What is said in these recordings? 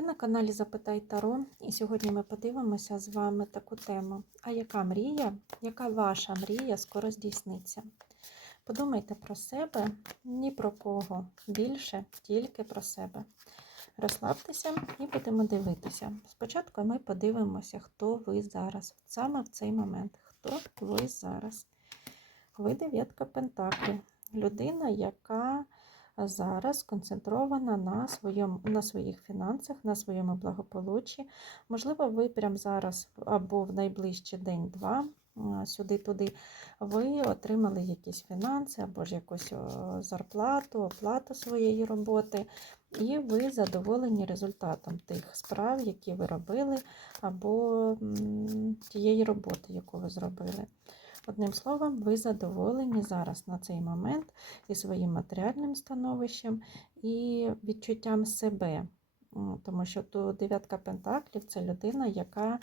Ви на каналі Запитай Таро, і сьогодні ми подивимося з вами таку тему. А яка мрія, яка ваша мрія скоро здійсниться? Подумайте про себе, ні про кого більше, тільки про себе. Розслабтеся і будемо дивитися. Спочатку ми подивимося, хто ви зараз, саме в цей момент. Хто ви зараз? Ви дев'ятка Пентаклів. Людина, яка зараз сконцентрована на своєму, на своїх фінансах, на своєму благополуччі. Можливо, ви прямо зараз або в найближчий день-два, сюди-туди, ви отримали якісь фінанси, або ж якусь зарплату, оплату своєї роботи, і ви задоволені результатом тих справ, які ви робили, або тієї роботи, яку ви зробили. Одним словом, ви задоволені зараз на цей момент і своїм матеріальним становищем, і відчуттям себе. Тому що то дев'ятка пентаклів це людина, яка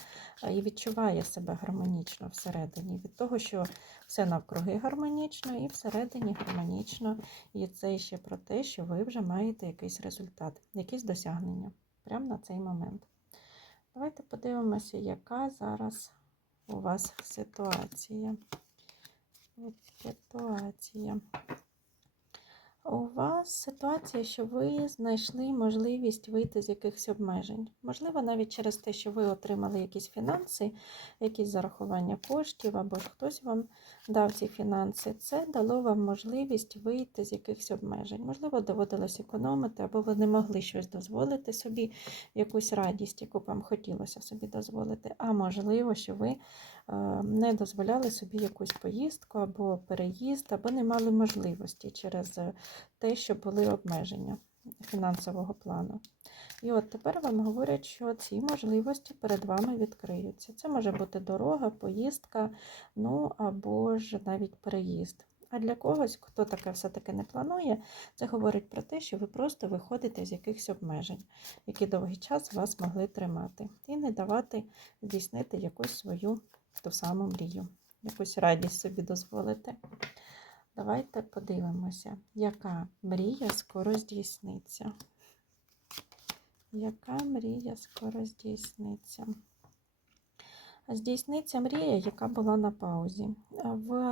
і відчуває себе гармонічно всередині. Від того, що все навкруги гармонічно, і всередині гармонічно. І це ще про те, що ви вже маєте якийсь результат, якісь досягнення прямо на цей момент. Давайте подивимося, яка зараз у вас ситуація. Ситуація. У вас ситуація, що ви знайшли можливість вийти з якихось обмежень. Можливо, навіть через те, що ви отримали якісь фінанси, якісь зарахування коштів, або хтось вам дав ці фінанси. Це дало вам можливість вийти з якихось обмежень. Можливо, доводилось економити, або ви не могли щось дозволити собі, якусь радість, яку вам хотілося собі дозволити. А можливо, що ви не дозволяли собі якусь поїздку або переїзд, або не мали можливості через те, що були обмеження фінансового плану. І от тепер вам говорять, що ці можливості перед вами відкриються. Це може бути дорога, поїздка, ну або ж навіть переїзд. А для когось, хто таке все-таки не планує, це говорить про те, що ви просто виходите з якихось обмежень, які довгий час вас могли тримати, і не давати здійснити якусь свою ту саму мрію, якусь радість собі дозволити. Давайте подивимося, яка мрія скоро здійсниться. Яка мрія скоро здійсниться? Здійсниться мрія, яка була на паузі.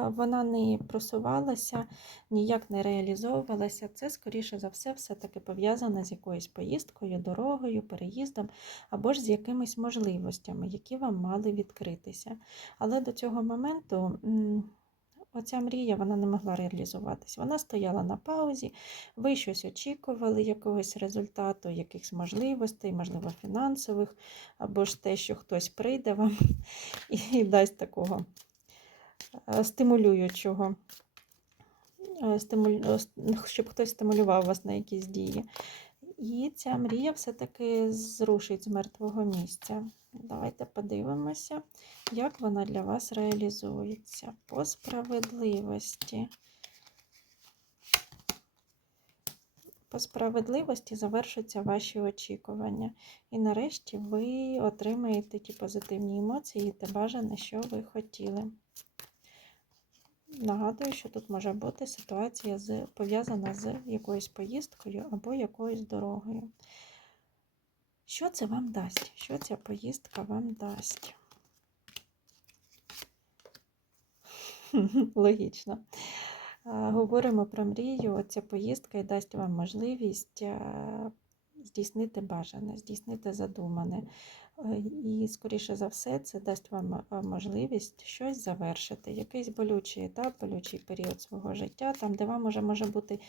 Вона не просувалася, ніяк не реалізовувалася. Це, скоріше за все, все-таки пов'язане з якоюсь поїздкою, дорогою, переїздом або ж з якимись можливостями, які вам мали відкритися. Але до цього моменту Оця мрія вона не могла реалізуватись. Вона стояла на паузі, ви щось очікували, якогось результату, якихось можливостей, можливо, фінансових, або ж те, що хтось прийде вам і дасть такого е, стимулюючого, е, щоб хтось стимулював вас на якісь дії. І ця мрія все-таки зрушить з мертвого місця. Давайте подивимося, як вона для вас реалізується по справедливості. По справедливості завершуються ваші очікування. І нарешті ви отримаєте ті позитивні емоції, те бажане, що ви хотіли. Нагадую, що тут може бути ситуація пов'язана з якоюсь поїздкою або якоюсь дорогою. Що це вам дасть? Що ця поїздка вам дасть? Логічно. Говоримо про мрію. Оця поїздка і дасть вам можливість здійснити бажане, здійснити задумане. Е, і, скоріше за все, це дасть вам можливість щось завершити, якийсь болючий етап, болючий період свого життя, там, де вам може, може бути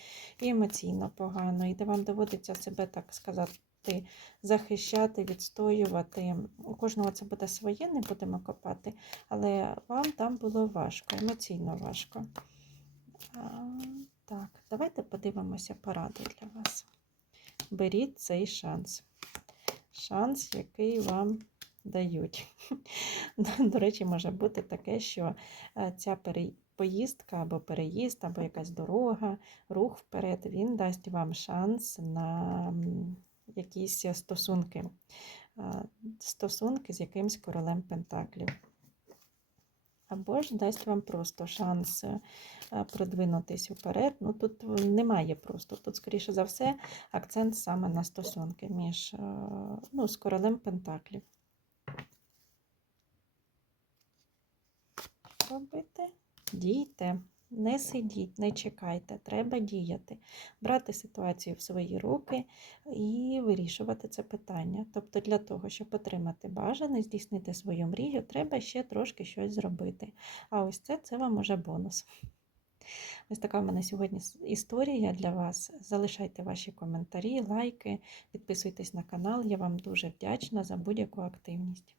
і емоційно погано, і де вам доводиться себе, так сказати, захищати, відстоювати. У кожного це буде своє, не будемо копати, але вам там було важко, емоційно важко. Так, давайте подивимося поради для вас. Беріть цей шанс. Шанс, який вам дають. До речі, може бути таке, що е, ця поїздка або переїзд, або якась дорога, рух вперед, він дасть вам шанс на якісь стосунки, стосунки з якимсь королем Пентаклів. Або ж дасть вам просто шанс е, продвинутись вперед. Ну тут немає просто. Тут, скоріше за все, акцент саме на стосунки між е, ну, з королем Пентаклів. Робити? Дійте. Не сидіть, не чекайте, треба діяти, брати ситуацію в свої руки і вирішувати це питання. Тобто, для того, щоб отримати бажане, здійснити свою мрію, треба ще трошки щось зробити. А ось це це вам уже бонус. Ось така в мене сьогодні історія для вас. Залишайте ваші коментарі, лайки, підписуйтесь на канал. Я вам дуже вдячна за будь-яку активність.